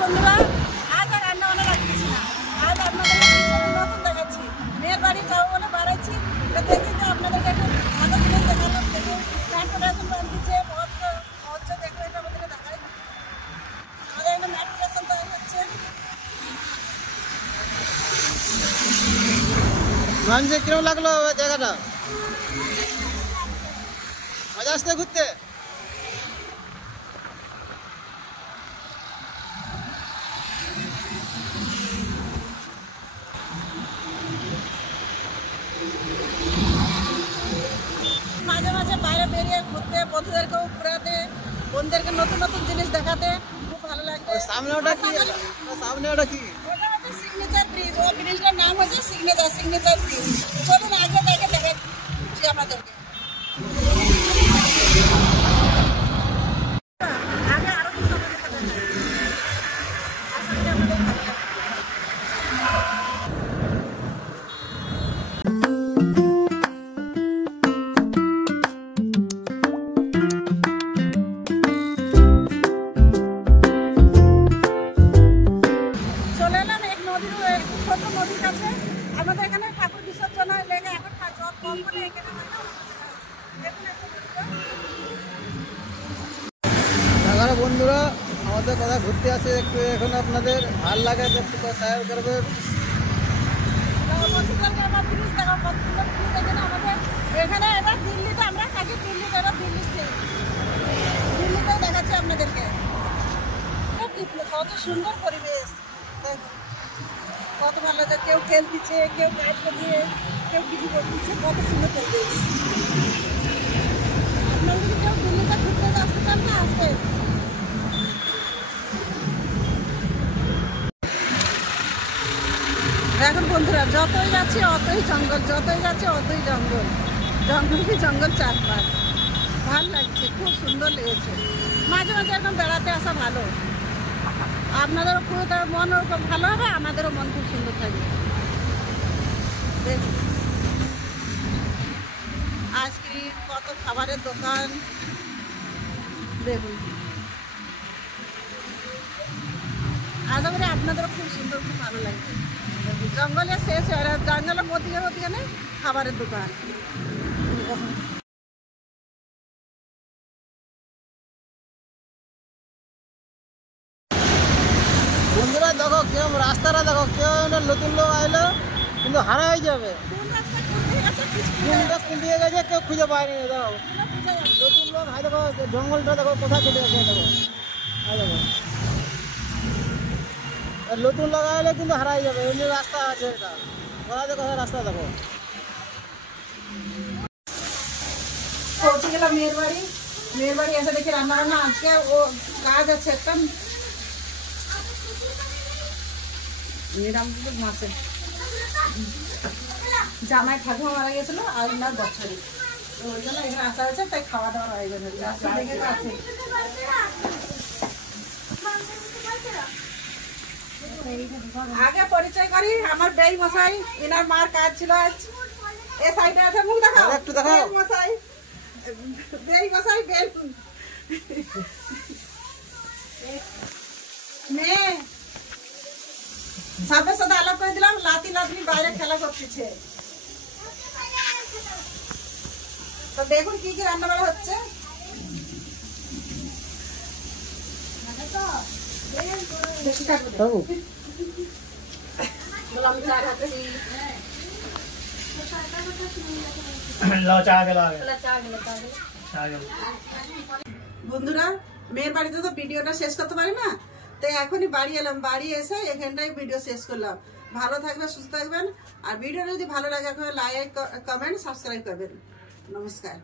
বন্ধুরা, আজ আর রান্না বান্না রাখছি না, আজ আপনাদের নতুন দেখাচ্ছি। মেয়ের বাড়ি যাবো বলে বাড়াচ্ছি, দেখি তো আপনাদেরকে একটু ভালো জিনিস দেখালাম। দেখুন ম্যাট প্রোডাকশন বানিয়েছে, হচ্ছে দেখুন, এটা আমাদেরকে দেখাই। আমাদের এখানে ম্যাট প্রোডাকশন তৈরি হচ্ছে। মানুষে কিরকম লাগলো জায়গাটা? মজা আসতে ঘুরতে? মাঝে মাঝে বাইরে বেরিয়ে ঘুরতে, বন্ধুদেরকেও ঘুরাতে, বোনদেরকে নতুন নতুন জিনিস দেখাতে খুব ভালো লাগবে। সামনে ওটা কি? সামনে ওটা কি? ওটা হচ্ছে সিগনেচার ব্রিজ। ও ব্রিজটার নাম হচ্ছে সিগনেচার ব্রিজ। চলুন আগে দেখাচ্ছি আমাদেরকে। আগে আরো কিছু আমাদেরকে দেখাই। আশা করি আমাদের ভালো লাগবে। ছোট নদীর কাছে আমাদের এখানে ঠাকুর বিসর্জন লেগে এখন জল কম বলে এখানে বন্ধুরা আমাদের কথা ঘুরতে আসে একটু, এখন আপনাদের ভাল লাগে একটু শেয়ার করবেন। আমাদের এখানে এবার দিল্লিতে আমরা থাকি, দিল্লিতে এবার দিল্লিতেও দেখাচ্ছি আপনাদেরকে। কত সুন্দর পরিবেশ, কত ভালো লাগে। কেউ খেলতেছে, কেউ গাইড করছে, কেউ কিছু করতেছে, কত সুন্দর পরিবেশ। আপনারা যদি কেউ দিল্লিতে ঘুরতে আসতে চান না, আসবেন। এখন বন্ধুরা যতই যাচ্ছি অতই জঙ্গল, যতই যাচ্ছে অতই জঙ্গল, জঙ্গলই জঙ্গল চারপাশ। ভালো লাগছে, খুব সুন্দর লেগেছে। মাঝে মাঝে এরকম বেড়াতে আসা ভালো। আপনাদেরও খুব মন ওরকম ভালো হবে, আমাদেরও মন খুব সুন্দর থাকবে। দেখুন আইসক্রিম, কত খাবারের দোকান দেখুন। আশা করি আপনাদেরও খুব সুন্দর, খুব ভালো লাগবে। জঙ্গলে শেষ হয়, জঙ্গলের মধ্যে খাবারের দোকান। বন্ধুরা দেখো কিরকম রাস্তাটা, দেখো কেউ নতুন লোক আইলো কিন্তু হারা হয়ে যাবে। দিয়ে গেছে কেউ খুঁজে পায়নি। দেখো নতুন লোক হাই, দেখো জঙ্গলটা দেখো কোথায় চলে গেছে। দেখো দেখো নতুন লোক আইলে কিন্তু হারাই যাবে। এমনি রাস্তা আছে, এটা কোথায় দেখো রাস্তা দেখো। পৌঁছে গেলাম মেয়ের বাড়ি। মেয়ের বাড়ি এসে দেখি রান্না বান্না আজকে ও কাজ আছে একটা নিরামিষ মাছে। জামাই ঠাকুমা মারা গেছিল আর ওনার বছরই, তো ওই জন্য এখানে আসা হয়েছে, তাই খাওয়া দাওয়ার আয়োজন হচ্ছে। আছে আগে পরিচয় করি, আমার বেই মশাই, এনার মার কাজ ছিল আজ। এ সাইডে আছে, মুখ দেখাও একটু দেখাও। মশাই, বেই মশাই, বেল মেয়ে সাপের সাথে আলাপ করে দিলাম। লাতি লাতি বাইরে খেলা করতেছে। তো দেখুন কি কি রান্না বাড়া হচ্ছে। বন্ধুরা মেয়ের বাড়িতে তো ভিডিওটা শেষ করতে পারি না, তাই এখনই বাড়ি এলাম। বাড়ি এসে এখানটাই ভিডিও শেষ করলাম। ভালো থাকবেন, সুস্থ থাকবেন। আর ভিডিওটা যদি ভালো লাগে লাইক, কমেন্ট, সাবস্ক্রাইব করবেন। নমস্কার।